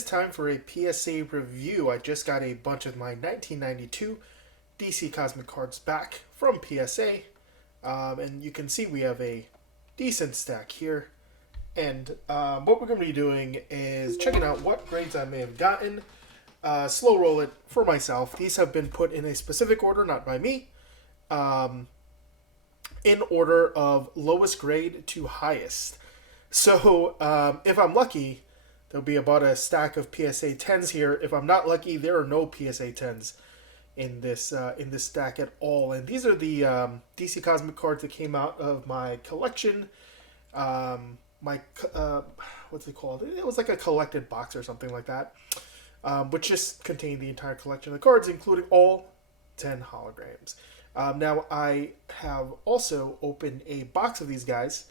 is time for a PSA review. I just got a bunch of my 1992 DC Cosmic cards back from PSA. And you can see we have a decent stack here. And what we're going to be doing is checking out what grades I may have gotten. Slow roll it for myself. These have been put in a specific order, not by me. In order of lowest grade to highest. So if I'm lucky, there'll be about a stack of PSA 10s here. If I'm not lucky, there are no PSA 10s in this stack at all. And these are the DC Cosmic cards that came out of my collection. What's it called? It was like a collected box or something like that, which just contained the entire collection of the cards, including all 10 holograms. Now, I have also opened a box of these guys,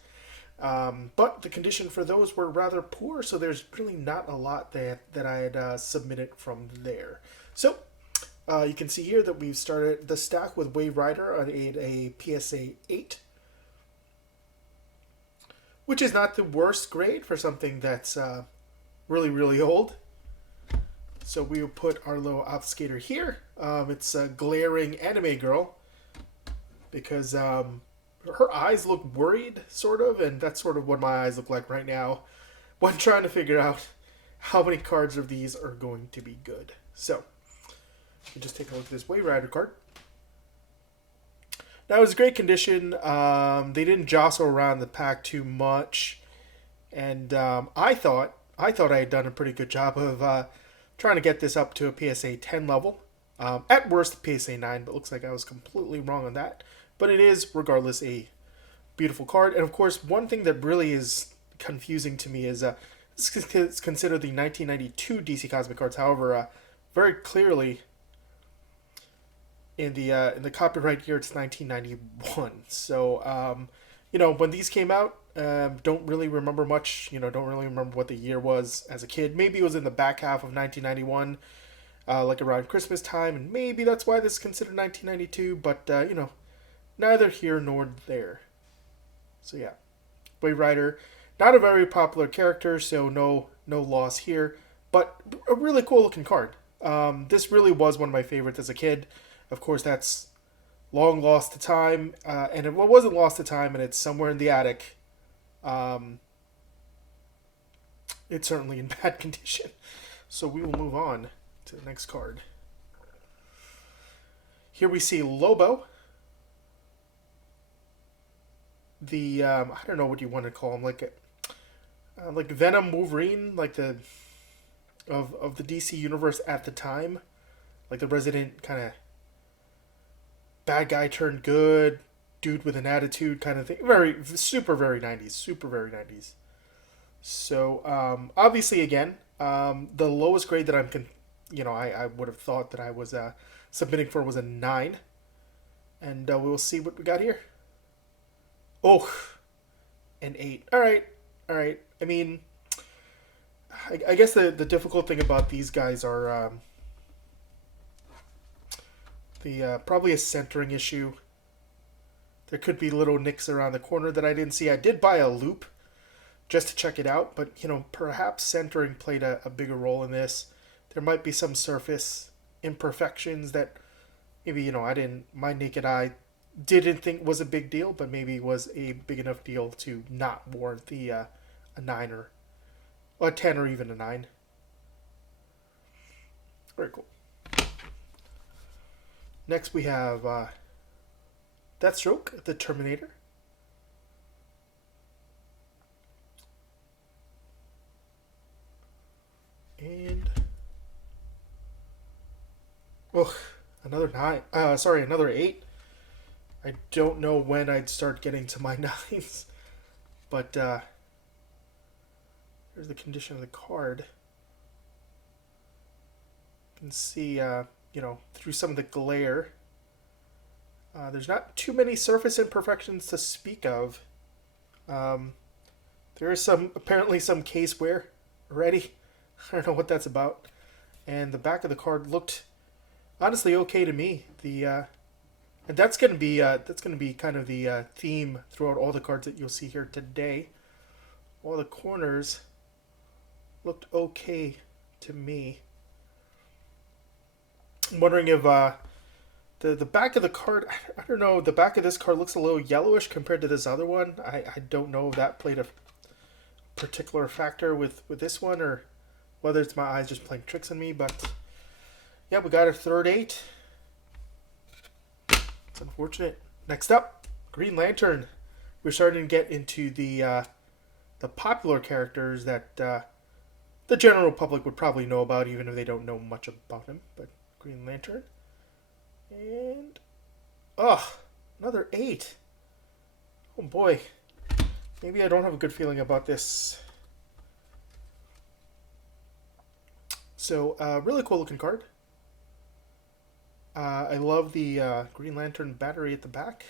but the condition for those were rather poor, so there's really not a lot that I had submitted from there. So, you can see here that we've started the stack with Wave Rider on a PSA 8, which is not the worst grade for something that's really, really old. So we will put our little obfuscator here. It's a glaring anime girl because her eyes look worried, sort of, and that's sort of what my eyes look like right now when trying to figure out how many cards of these are going to be good. So, you can just take a look at this Wave Rider card. Now, it was great condition. They didn't jostle around the pack too much, and I thought I had done a pretty good job of trying to get this up to a PSA 10 level. At worst, PSA 9, but looks like I was completely wrong on that. But it is, regardless, a beautiful card. And of course, one thing that really is confusing to me is this is considered the 1992 DC Cosmic cards. However, very clearly in the copyright year, it's 1991. So, when these came out, don't really remember much. Don't really remember what the year was as a kid. Maybe it was in the back half of 1991. Like around Christmas time, and maybe that's why this is considered 1992, but, neither here nor there. So, yeah. Wave Rider, not a very popular character, so no loss here, but a really cool looking card. This really was one of my favorites as a kid. Of course, that's long lost to time, and it wasn't lost to time, and it's somewhere in the attic. It's certainly in bad condition. So we will move on to the next card. Here we see Lobo. The I don't know what you want to call him, like Venom Wolverine, like the of the DC universe at the time, like the resident kind of bad guy turned good dude with an attitude kind of thing. Very 90s. So obviously again, the lowest grade that I would have thought that I was submitting for was a 9. And we'll see what we got here. Oh, an 8. All right. I mean, I guess the difficult thing about these guys are probably a centering issue. There could be little nicks around the corner that I didn't see. I did buy a loop just to check it out, but, perhaps centering played a bigger role in this. There might be some surface imperfections that maybe, my naked eye didn't think was a big deal, but maybe was a big enough deal to not warrant the a 9 or a 10 or even a 9. Very cool. Next we have Deathstroke, the Terminator. And another 9. Another 8. I don't know when I'd start getting to my 9s, but here's the condition of the card. You can see, through some of the glare, there's not too many surface imperfections to speak of. There is apparently some case wear already. I don't know what that's about. And the back of the card looked honestly okay to me. And that's gonna be kind of the theme throughout all the cards that you'll see here today. All the corners looked okay to me. I'm wondering if the back of the card, I don't know, the back of this card looks a little yellowish compared to this other one. I don't know if that played a particular factor with this one, or whether it's my eyes just playing tricks on me, but yeah, we got our third 8. It's unfortunate. Next up, Green Lantern. We're starting to get into the popular characters that the general public would probably know about, even if they don't know much about him. But Green Lantern. And, another 8. Oh boy. Maybe I don't have a good feeling about this. So, really cool looking card. I love the Green Lantern battery at the back.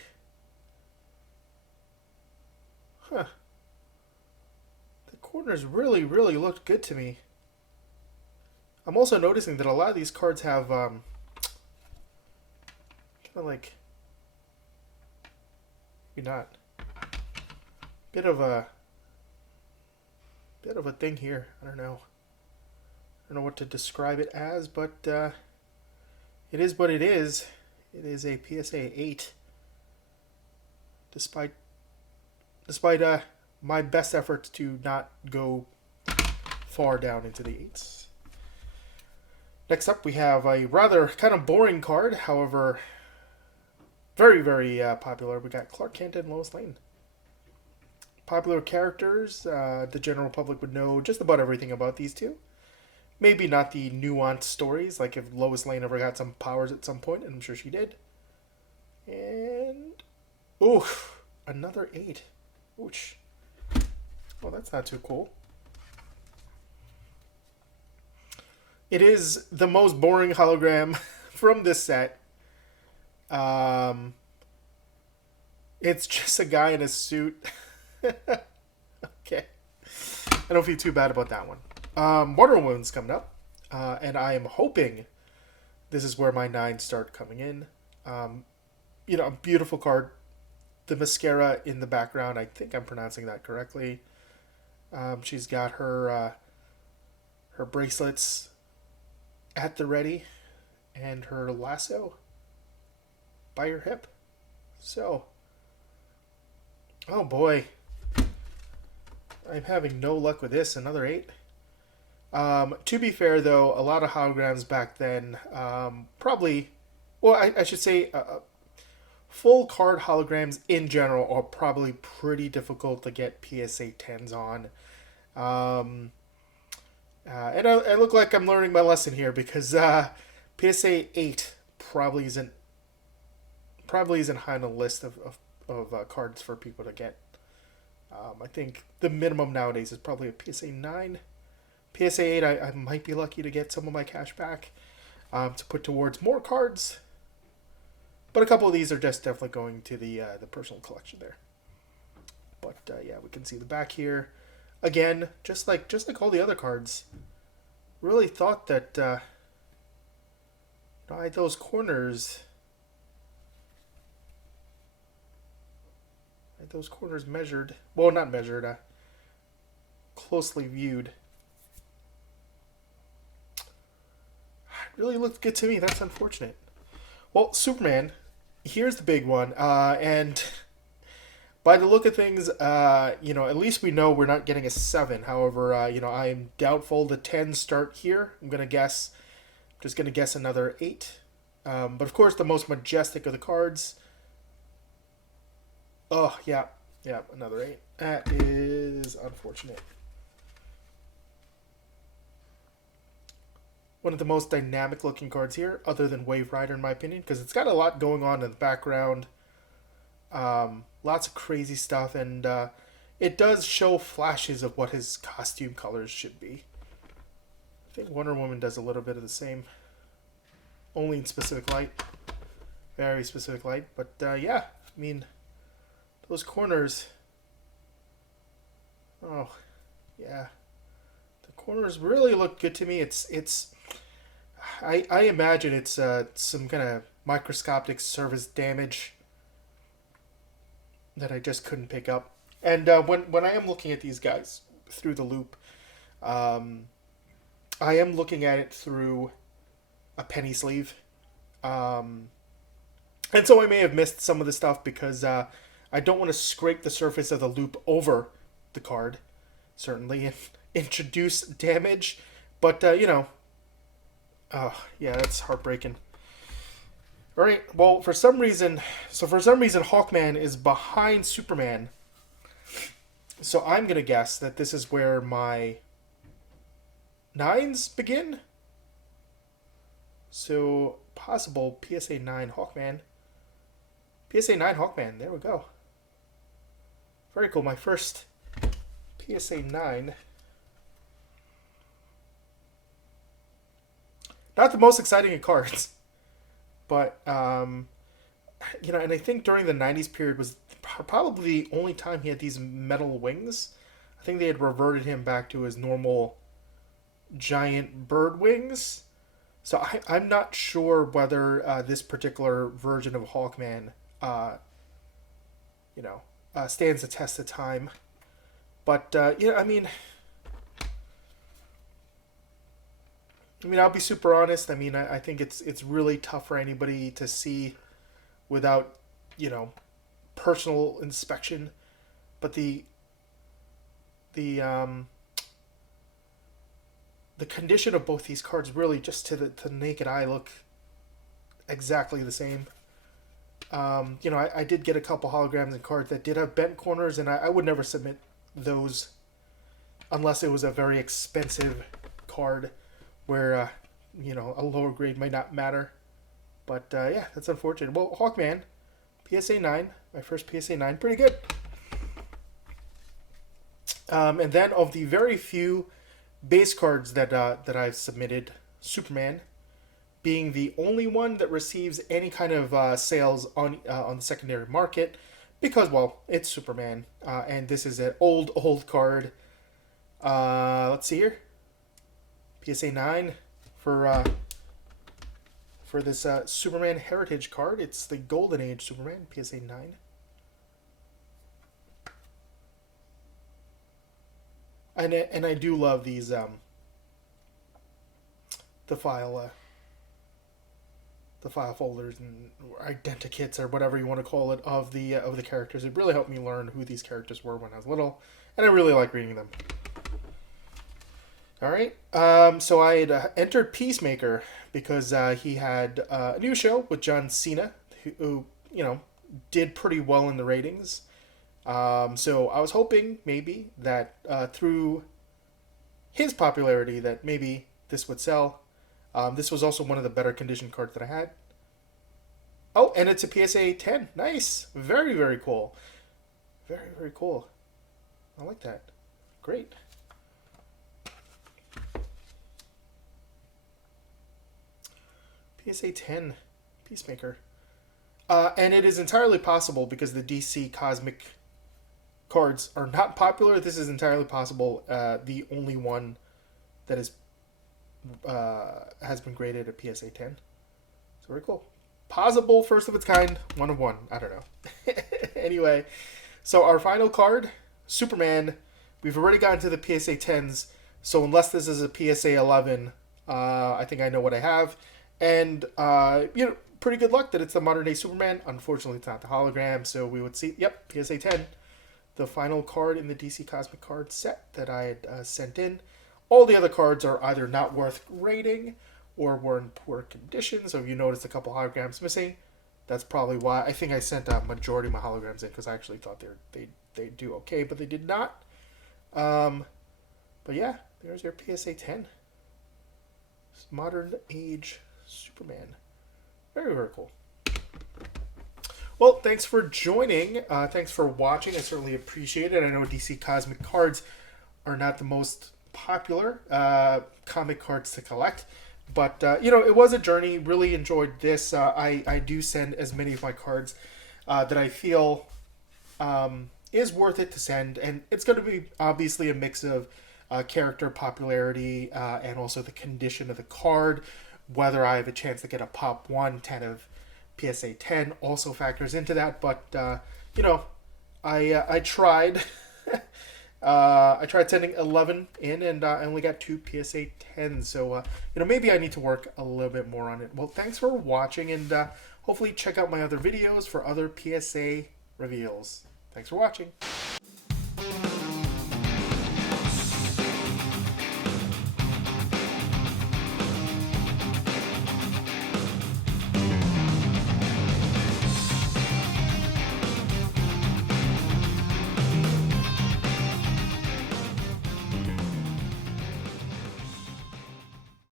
Huh. The corners really, really looked good to me. I'm also noticing that a lot of these cards have kind of like, maybe not, bit of a thing here. I don't know what to describe it as, but it is what it is. It is a PSA 8. Despite my best efforts to not go far down into the 8s. Next up, we have a rather kind of boring card, however, very, very popular. We got Clark Kent and Lois Lane. Popular characters, the general public would know just about everything about these two. Maybe not the nuanced stories, like if Lois Lane ever got some powers at some point, and I'm sure she did. And, oof, another 8. Ouch. Well, that's not too cool. It is the most boring hologram from this set. It's just a guy in a suit. Okay. I don't feel too bad about that one. Wonder Woman's coming up. And I am hoping this is where my 9s start coming in. A beautiful card. The mascara in the background, I think I'm pronouncing that correctly. She's got her bracelets at the ready and her lasso by her hip. So, oh boy, I'm having no luck with this. Another 8. To be fair, though, a lot of holograms back then, probably, well, I should say, full card holograms in general are probably pretty difficult to get PSA 10s on. And I look like I'm learning my lesson here, because PSA 8 probably isn't high on the list of cards for people to get. I think the minimum nowadays is probably a PSA 9. PSA 8, I might be lucky to get some of my cash back to put towards more cards. But a couple of these are just definitely going to the personal collection there. But yeah, we can see the back here. Again, just like all the other cards, really thought that I had those corners. Measured. Well, not measured. Closely viewed. It really looked good to me. That's unfortunate. Well, Superman. Here's the big one. And by the look of things, at least we know we're not getting a 7. However, I'm doubtful the 10s start here. I'm just gonna guess another 8. But of course, the most majestic of the cards. Oh, yeah, another 8. That is unfortunate. One of the most dynamic looking cards here, other than Wave Rider in my opinion, because it's got a lot going on in the background. Lots of crazy stuff, and it does show flashes of what his costume colors should be. I think Wonder Woman does a little bit of the same, only in specific light, very specific light. But yeah, I mean, those corners. Oh, yeah, the corners really look good to me. I imagine it's some kind of microscopic surface damage that I just couldn't pick up. And when I am looking at these guys through the loop, I am looking at it through a penny sleeve. Um, and so I may have missed some of the stuff because I don't want to scrape the surface of the loop over the card, certainly, and introduce damage. But, yeah, that's heartbreaking. All right, well, for some reason, Hawkman is behind Superman. So I'm going to guess that this is where my nines begin. So, possible PSA 9 Hawkman. PSA 9 Hawkman, there we go. Very cool, my first PSA 9. Not the most exciting of cards, but, and I think during the 90s period was probably the only time he had these metal wings. I think they had reverted him back to his normal giant bird wings. So I'm not sure whether this particular version of Hawkman, stands the test of time. But I'll be super honest. I think it's really tough for anybody to see without, personal inspection. But the condition of both these cards really just to the naked eye look exactly the same. I did get a couple holograms and cards that did have bent corners, and I would never submit those unless it was a very expensive card where, a lower grade might not matter. But, yeah, that's unfortunate. Well, Hawkman, PSA 9, my first PSA 9, pretty good. And then of the very few base cards that I've submitted, Superman being the only one that receives any kind of sales on the secondary market because, well, it's Superman, and this is an old card. Let's see here, PSA 9 for this Superman Heritage card. It's the Golden Age Superman, PSA 9. And I do love these the file folders and identikits or whatever you want to call it of the characters. It really helped me learn who these characters were when I was little, and I really like reading them. All right, so I had entered Peacemaker because he had a new show with John Cena, who did pretty well in the ratings. So I was hoping maybe that through his popularity that maybe this would sell. This was also one of the better condition cards that I had. Oh, and it's a PSA 10. Nice. Very, very cool. Very, very cool. I like that. Great. PSA 10 Peacemaker. And it is entirely possible because the DC Cosmic cards are not popular. This is entirely possible. The only one that is has been graded a PSA 10. So very cool. Possible first of its kind, one of one. I don't know. Anyway, so our final card, Superman. We've already gotten to the PSA 10s. So unless this is a PSA 11, I think I know what I have. And pretty good luck that it's the modern day Superman. Unfortunately, it's not the hologram. So we would see. Yep, PSA 10. The final card in the DC Cosmic card set that I had sent in. All the other cards are either not worth grading or were in poor condition. So if you notice a couple holograms missing, that's probably why. I think I sent a majority of my holograms in because I actually thought they'd do okay, but they did not. But yeah, there's your PSA 10. Modern age Superman. Very, very cool. Well, thanks for joining. Thanks for watching. I certainly appreciate it. I know DC Cosmic cards are not the most popular comic cards to collect, but it was a journey. Really enjoyed this. I do send as many of my cards that I feel is worth it to send, and it's going to be obviously a mix of character popularity and also the condition of the card. Whether I have a chance to get a Pop 1 10 of PSA 10 also factors into that, but I tried I tried sending 11 in, and I only got 2 PSA 10. So, maybe I need to work a little bit more on it. Well, thanks for watching, and hopefully check out my other videos for other PSA reveals. Thanks for watching.